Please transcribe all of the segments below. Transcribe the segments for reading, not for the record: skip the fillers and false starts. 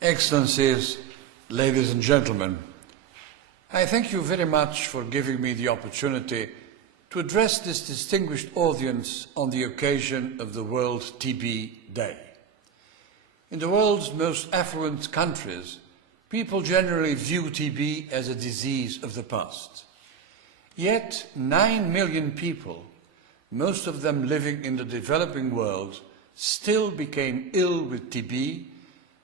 Excellencies, ladies and gentlemen, I thank you very much for giving me the opportunity to address this distinguished audience on the occasion of the World TB Day. In the world's most affluent countries, people generally view TB as a disease of the past. Yet 9 million people, most of them living in the developing world, still became ill with TB,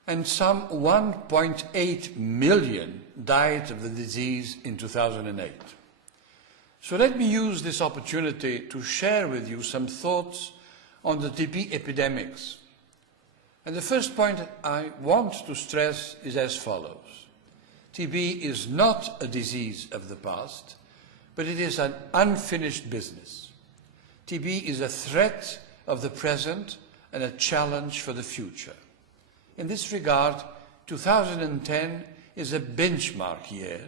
and some 1.8 million died of the disease in 2008. So let me use this opportunity to share with you some thoughts on the TB epidemics. And the first point I want to stress is as follows. TB is not a disease of the past, but it is an unfinished business. TB is a threat of the present and a challenge for the future. In this regard, 2010 is a benchmark year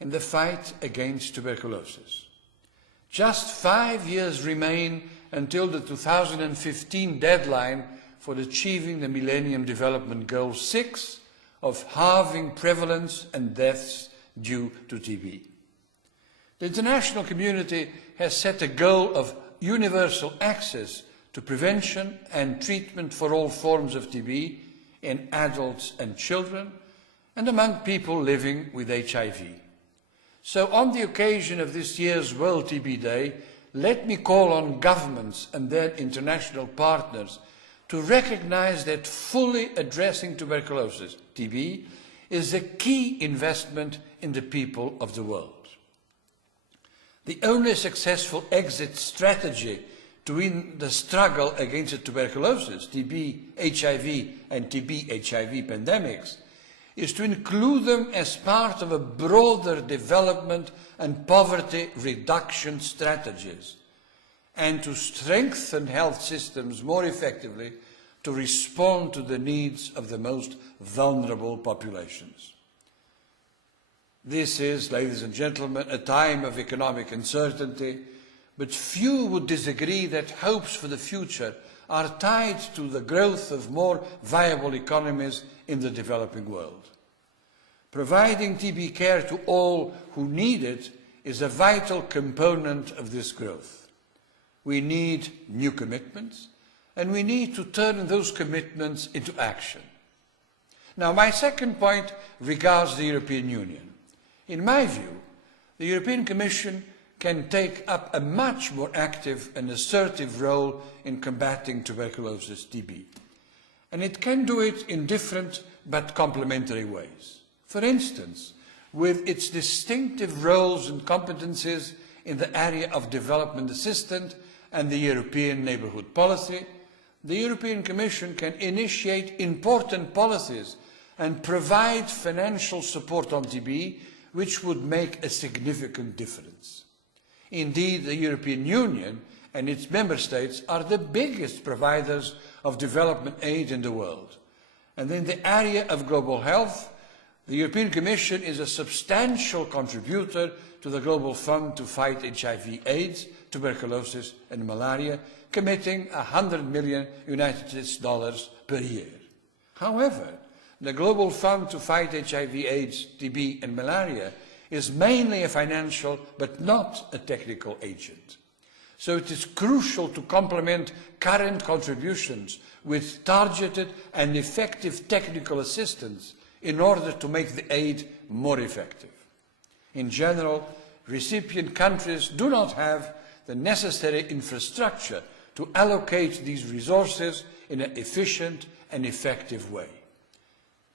in the fight against tuberculosis. Just 5 years remain until the 2015 deadline for achieving the Millennium Development Goal 6 of halving prevalence and deaths due to TB. The international community has set a goal of universal access to prevention and treatment for all forms of TB in adults and children, and among people living with HIV. So on the occasion of this year's World TB Day, let me call on governments and their international partners to recognize that fully addressing tuberculosis, TB, is a key investment in the people of the world. The only successful exit strategy to win the struggle against the tuberculosis, TB, HIV and TB-HIV pandemics is to include them as part of a broader development and poverty reduction strategies and to strengthen health systems more effectively to respond to the needs of the most vulnerable populations. This is, ladies and gentlemen, a time of economic uncertainty, but few would disagree that hopes for the future are tied to the growth of more viable economies in the developing world. Providing TB care to all who need it is a vital component of this growth. We need new commitments, and we need to turn those commitments into action. Now, my second point regards the European Union. In my view, the European Commission can take up a much more active and assertive role in combating tuberculosis, TB. And it can do it in different but complementary ways. For instance, with its distinctive roles and competencies in the area of development assistance and the European neighbourhood policy, the European Commission can initiate important policies and provide financial support on TB, which would make a significant difference. Indeed, the European Union and its member states are the biggest providers of development aid in the world. And in the area of global health, the European Commission is a substantial contributor to the Global Fund to fight HIV/AIDS, tuberculosis and malaria, committing $100 million per year. However, the Global Fund to fight HIV/AIDS, TB and malaria is mainly a financial but not a technical agent. So it is crucial to complement current contributions with targeted and effective technical assistance in order to make the aid more effective. In general, recipient countries do not have the necessary infrastructure to allocate these resources in an efficient and effective way.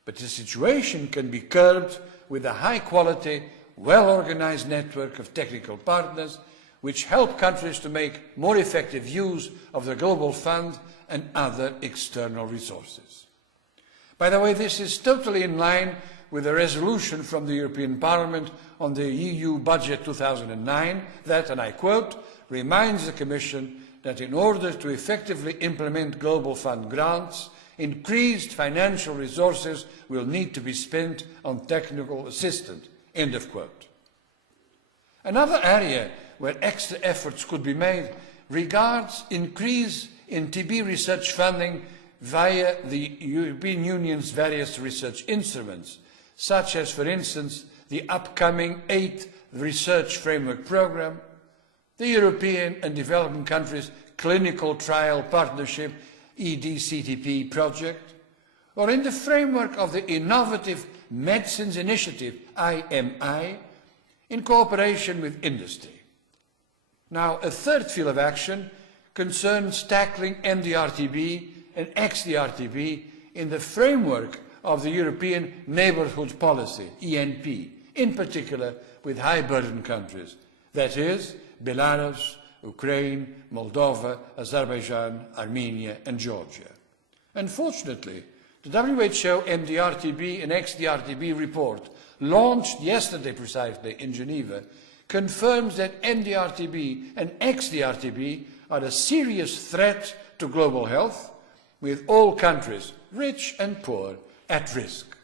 But the situation can be curbed with a high-quality, well-organized network of technical partners which help countries to make more effective use of the Global Fund and other external resources. By the way, this is totally in line with a resolution from the European Parliament on the EU budget 2009 that, and I quote, reminds the Commission that in order to effectively implement Global Fund grants, increased financial resources will need to be spent on technical assistance. End of quote. Another area where extra efforts could be made regards increase in TB research funding via the European Union's various research instruments, such as, for instance, the upcoming 8th Research Framework Programme, the European and Developing Countries Clinical Trial Partnership EDCTP project, or in the framework of the Innovative Medicines Initiative, IMI, in cooperation with industry. Now, a third field of action concerns tackling MDR-TB and XDR-TB in the framework of the European Neighbourhood Policy, ENP, in particular with high-burden countries, that is, Belarus, Ukraine, Moldova, Azerbaijan, Armenia and Georgia. Unfortunately, the WHO MDR-TB and XDR-TB report, launched yesterday precisely in Geneva, confirms that MDR-TB and XDR-TB are a serious threat to global health, with all countries, rich and poor, at risk.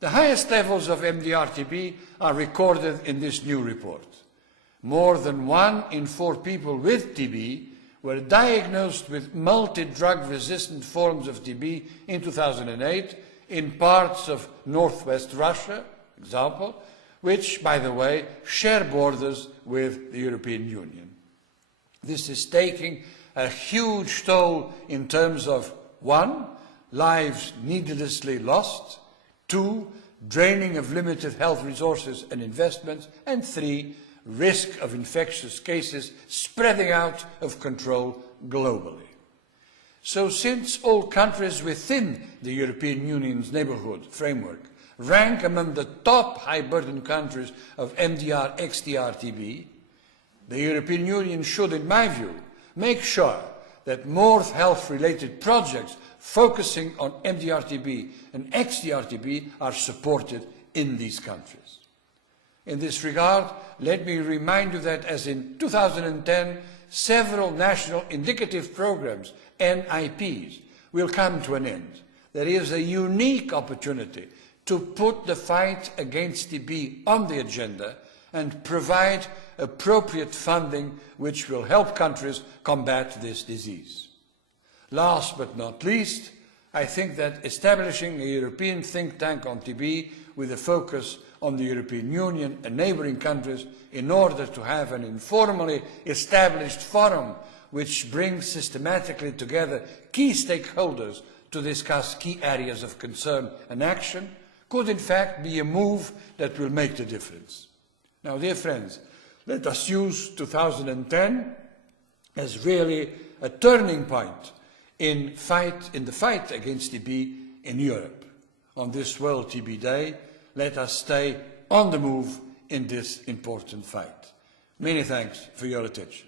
The highest levels of MDR-TB are recorded in this new report. More than 1 in 4 people with TB were diagnosed with multi-drug resistant forms of TB in 2008 in parts of northwest Russia, example, which, by the way, share borders with the European Union. This is taking a huge toll in terms of 1, lives needlessly lost, 2, draining of limited health resources and investments, and 3, risk of infectious cases spreading out of control globally. So since all countries within the European Union's neighbourhood framework rank among the top high-burden countries of MDR-XDR-TB, the European Union should, in my view, make sure that more health-related projects focusing on MDR-TB and XDR-TB are supported in these countries. In this regard, let me remind you that, as in 2010, several national indicative programs, NIPs, will come to an end. There is a unique opportunity to put the fight against TB on the agenda and provide appropriate funding which will help countries combat this disease. Last but not least, I think that establishing a European think tank on TB with a focus on the European Union and neighbouring countries in order to have an informally established forum which brings systematically together key stakeholders to discuss key areas of concern and action could in fact be a move that will make the difference. Now, dear friends, let us use 2010 as really a turning point in the fight against TB in Europe. On this World TB Day, let us stay on the move in this important fight. Many thanks for your attention.